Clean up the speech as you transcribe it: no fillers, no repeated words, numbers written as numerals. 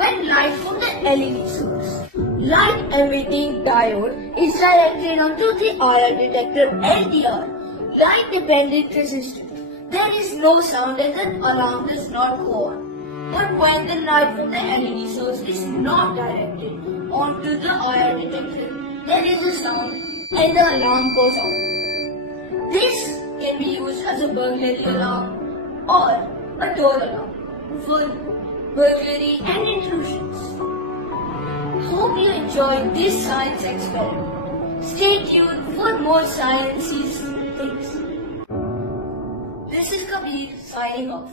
When light from the LED source, light emitting diode is directed onto the IR detector LDR, light dependent resistor. There is no sound and the alarm does not go on. But when the light from the LED source is not directed onto the IR detector, there is a sound and the alarm goes on. This can be used as a burglary alarm or a door alarm for burglary and intrusions. Hope you enjoyed this science experiment. Stay tuned for more sciencey things. This is Kabir signing off.